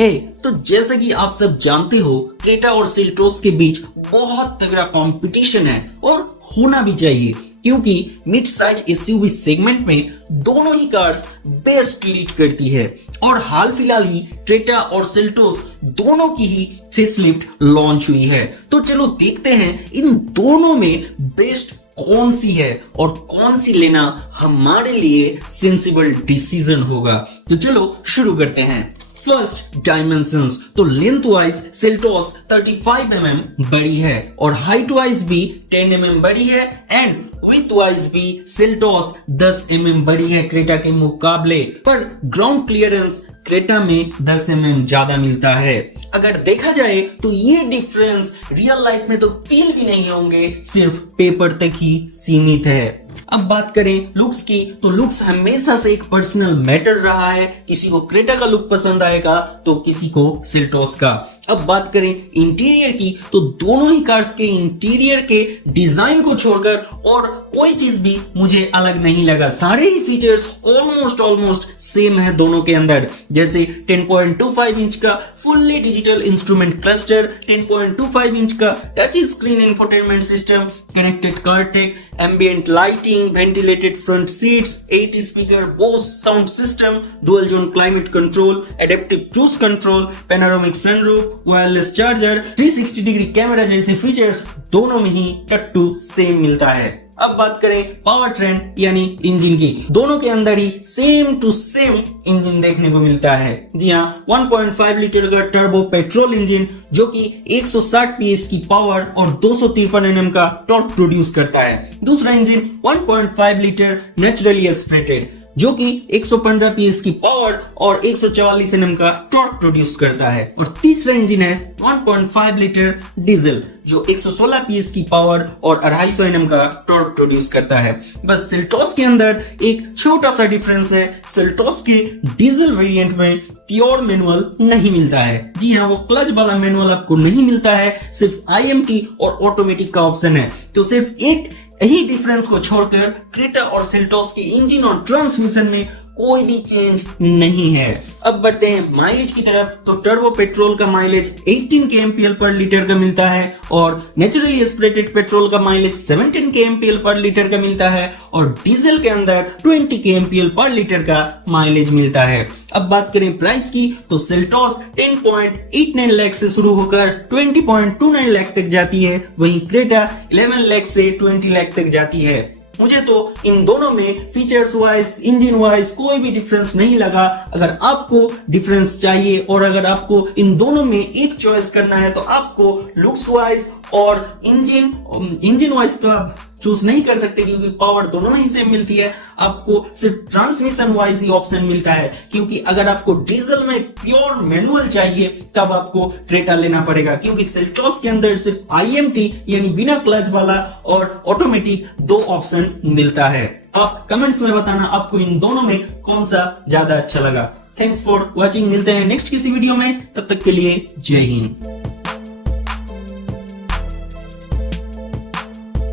तो जैसे कि आप सब जानते हो, क्रेटा और सेल्टोस के बीच बहुत तगड़ा कंपटीशन है और होना भी चाहिए, क्योंकि मिड साइज एसयूवी सेगमेंट में दोनों ही कार्स बेस्ट लीड करती है। और हाल फिलहाल ही क्रेटा और सेल्टोस दोनों की ही फेसलिफ्ट लॉन्च हुई है। तो चलो देखते हैं इन दोनों में बेस्ट कौन सी है और कौन सी लेना हमारे लिए सेंसिबल डिसीजन होगा। तो चलो शुरू करते हैं। फर्स्ट डायमेंशंस, तो लेंथ वाइज सेल्टोस 35 mm बड़ी है और हाइट वाइज भी 10 mm बड़ी है एंड विड्थ वाइज भी सेल्टोस 10 mm बड़ी है क्रेटा के मुकाबले, पर ग्राउंड क्लियरेंस क्रेटा में 10 mm ज्यादा मिलता है। अगर देखा जाए तो ये डिफरेंस रियल लाइफ में तो फील भी नहीं होंगे, सिर्फ पेपर तक ही सीमित है। अब बात करें लुक्स की, तो लुक्स हमेशा से एक पर्सनल मैटर रहा है। किसी को क्रेटा का लुक पसंद आएगा तो किसी को सेल्टोस का। अब बात करें इंटीरियर की, तो दोनों ही कार्स के इंटीरियर के डिजाइन को छोड़कर और कोई चीज भी मुझे अलग नहीं लगा। सारे ही फीचर्स ऑलमोस्ट सेम है दोनों के अंदर, जैसे 10.25 इंच का fully digital instrument cluster, 10.25 inch का touch screen infotainment system, connected car tech, ambient lighting, ventilated front seats, 8 speaker Bose sound system, dual zone climate control, adaptive cruise control, panoramic sunroof, wireless charger, 360 degree camera जैसे features दोनों में ही touch to same मिलता है। अब बात करें power train यानी engine की, दोनों के अंदर ही सेम टू सेम इंजन देखने को मिलता है। जी हाँ, 1.5 लीटर का टर्बो पेट्रोल इंजन जो कि 160 PS की पावर और 253 Nm का टॉर्क प्रोड्यूस करता है। दूसरा इंजन 1.5 लीटर नेचुरली एस्पिरेटेड जो कि 115 PS की पावर और 144 Nm का टॉर्क प्रोड्यूस करता है। और तीसरा इंजन है 1.5 लीटर डीजल जो 116 PS की पावर और 250 Nm का टॉर्क प्रोड्यूस करता है। बस सेल्टोस के अंदर एक छोटा सा डिफरेंस है, सेल्टोस के डीजल वेरिएंट में प्योर मैनुअल नहीं मिलता है। जी हाँ, वो क्लच वाला मैनुअल आपको नहीं मिलता है, सिर्फ IMT और ऑटोमेटिक का ऑप्शन है। तो सिर्फ एक यही डिफरेंस को छोड़कर क्रेटा और सेल्टोस के इंजन और ट्रांसमिशन में कोई भी चेंज नहीं है। अब बढ़ते हैं माइलेज की तरफ, तो टर्बो पेट्रोल का माइलेज 18 kmpl पर लीटर का मिलता है और नेचुरली एस्पिरेटेड पेट्रोल का माइलेज 17 kmpl पर लीटर का मिलता है और डीजल के अंदर 20 kmpl पर लीटर का माइलेज मिलता है। अब बात करें प्राइस की, तो सेल्टोस 10.89 लाख से शुरू होकर 20.29 लाख तक जाती है, वहीं क्रेटा 11 लाख से 20 लाख तक जाती है। मुझे तो इन दोनों में फीचर्स वाइज, इंजन वाइज कोई भी डिफरेंस नहीं लगा। अगर आपको डिफरेंस चाहिए और अगर आपको इन दोनों में एक चॉइस करना है तो आपको लुक्स वाइज और इंजन वाइज तो आप चूज नहीं कर सकते क्योंकि पावर दोनों में ही सेम मिलती है। आपको सिर्फ ट्रांसमिशन वाइज ही ऑप्शन मिलता है, क्योंकि अगर आपको डीजल में प्योर मैनुअल चाहिए तब आपको क्रेटा लेना पड़ेगा, क्योंकि सेल्टोस के अंदर सिर्फ IMT यानी बिना क्लच वाला और ऑटोमेटिक दो ऑप्शन मिलता है। आप कमेंट्स में बताना आपको इन दोनों में कौन सा ज्यादा अच्छा लगा। थैंक्स फॉर वॉचिंग, मिलते हैं नेक्स्ट किसी वीडियो में, तब तक के लिए जय हिंद।